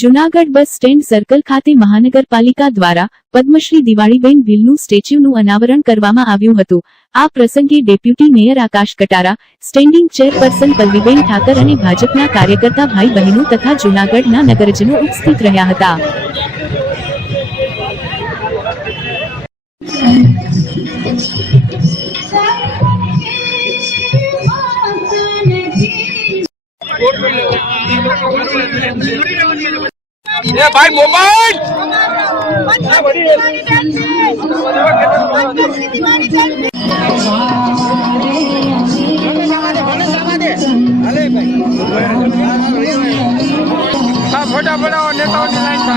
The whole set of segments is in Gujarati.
જૂનાગઢ બસ સ્ટેન્ડ સર્કલ ખાતે મહાનગરપાલિકા દ્વારા પદ્મશ્રી દિવાળીબેન ભીલનું સ્ટેચ્યુનું અનાવરણ કરવામાં આવ્યું હતું। આ પ્રસંગે ડેપ્યુટી મેયર આકાશ કટારા, સ્ટેન્ડિંગ ચેરપર્સન પલ્લવીબેન ઠાકર અને ભાજપના કાર્યકર્તા ભાઈ બહેનો તથા જૂનાગઢના નગરજનો ઉપસ્થિત રહ્યા હતા। ये भाई मोबाइल फोटा बनाओ नेताओं की लाइन था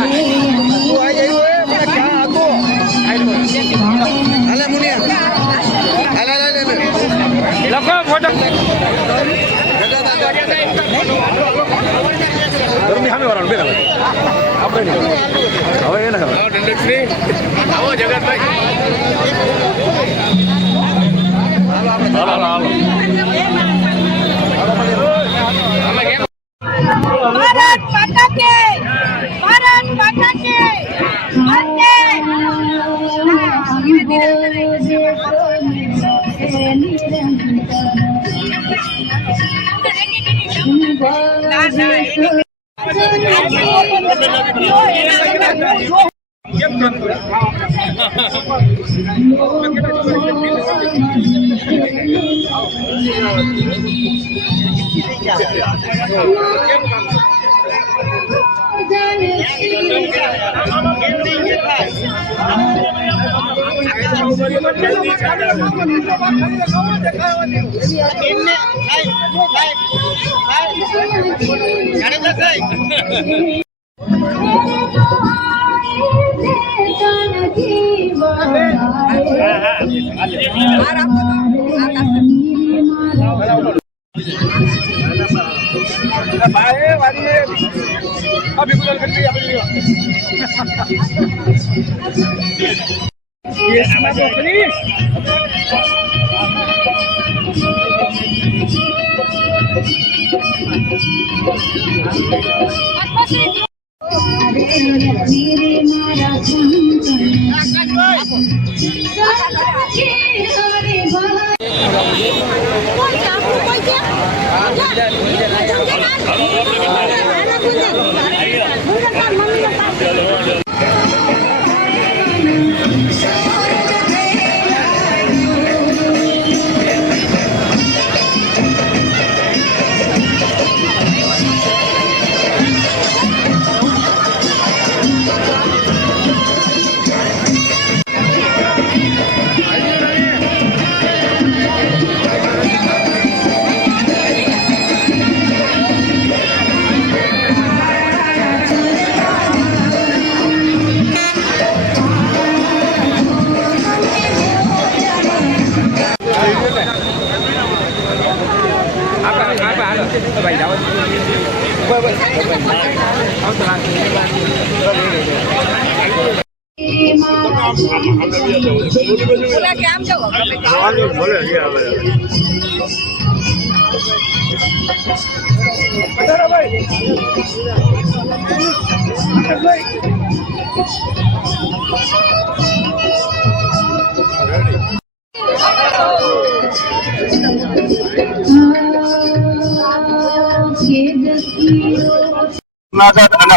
लखो फोटो हमें वाला बेटा આપણે નહીં હવે એ ના આવો દંડકશ્રી આવો જગતભાઈ હાલો આપણે હાલો હાલો ભારત માતા કે વંદે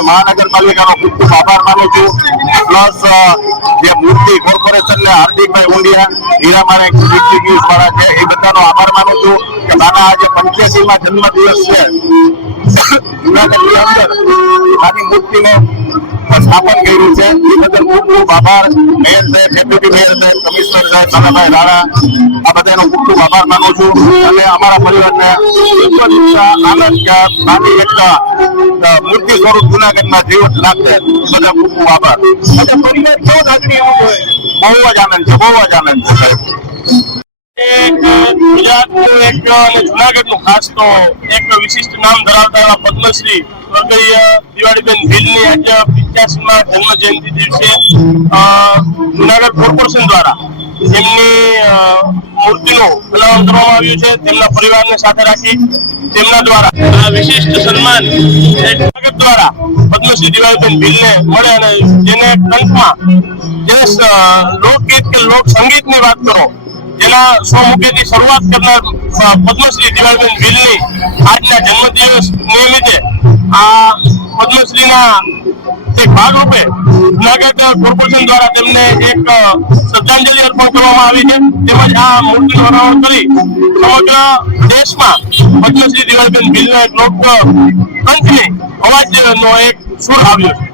महानगरपालिका खूब खूब आभार मानु छू। प्लस जे मूर्ति कोर्पोरेशन ने हार्दिकभाई ऊंडिया हीरा मारे डिस्ट्रिक्ट वाला है ये बधानो आभार मानु छू कि माना आज 85 માં जन्मदिवस है जूनागढ़ની અંદર આની મૂર્તિને સ્થાપન કર્યું છે એ બદલ ખૂબ ખૂબ આભાર મેયર સાહેબ, ડેપ્યુટી મેયર સાહેબ, કમિશનર સાહેબ, નાનાભાઈ રાણા આ બધાનો ખૂબ ખૂબ આભાર માનું છું અને અમારા પરિવારને આનંદ કે નાની એકતા મૂર્તિ સ્વરૂપ જૂનાગઢમાં જીવંત રાખશે બધા ખૂબ ખૂબ આભાર। અને પરિવાર કેવો લાગણી એવું હોય બહુ જ આનંદ છે, બહુ જ આનંદ છે સાહેબ। ગુજરાતનું એક અને જૂનાગઢનું ખાસ તો એક વિશિષ્ટ નામ ધરાવતા પદ્મશ્રી સ્વર્ગીય દિવાળીબેન ભીલની આજે 85માં જન્મ જયંતિ દિવસે જૂનાગઢ કોર્પોરેશન દ્વારા તેમની મૂર્તિનું અનાવરણ કરવામાં આવ્યું છે। તેમના પરિવારને સાથે રાખી તેમના દ્વારા આ વિશિષ્ટ સન્માન સ્વાગત દ્વારા પદ્મશ્રી દિવાળીબેન ભીલને મળે અને જેને કંઠમાં જે લોકગીત કે લોક સંગીતની વાત કરો જેના સ્વમુખેથી શરૂઆત કરનાર પદ્મશ્રી દિવાળીબેન ભીલની આજના જન્મદિવસ નિમિત્તે આ પદ્મશ્રીના એક ભાગરૂપે જૂનાગઢ કોર્પોરેશન દ્વારા તેમને એક શ્રદ્ધાંજલિ અર્પણ કરવામાં આવી છે. તેમજ આ મૂર્તિનું અનાવરણ કરી સમગ્ર દેશમાં પદ્મશ્રી દિવાળીબેન ભીલના એક લોક કંઠની અવાજનો એક સુર આવ્યો છે.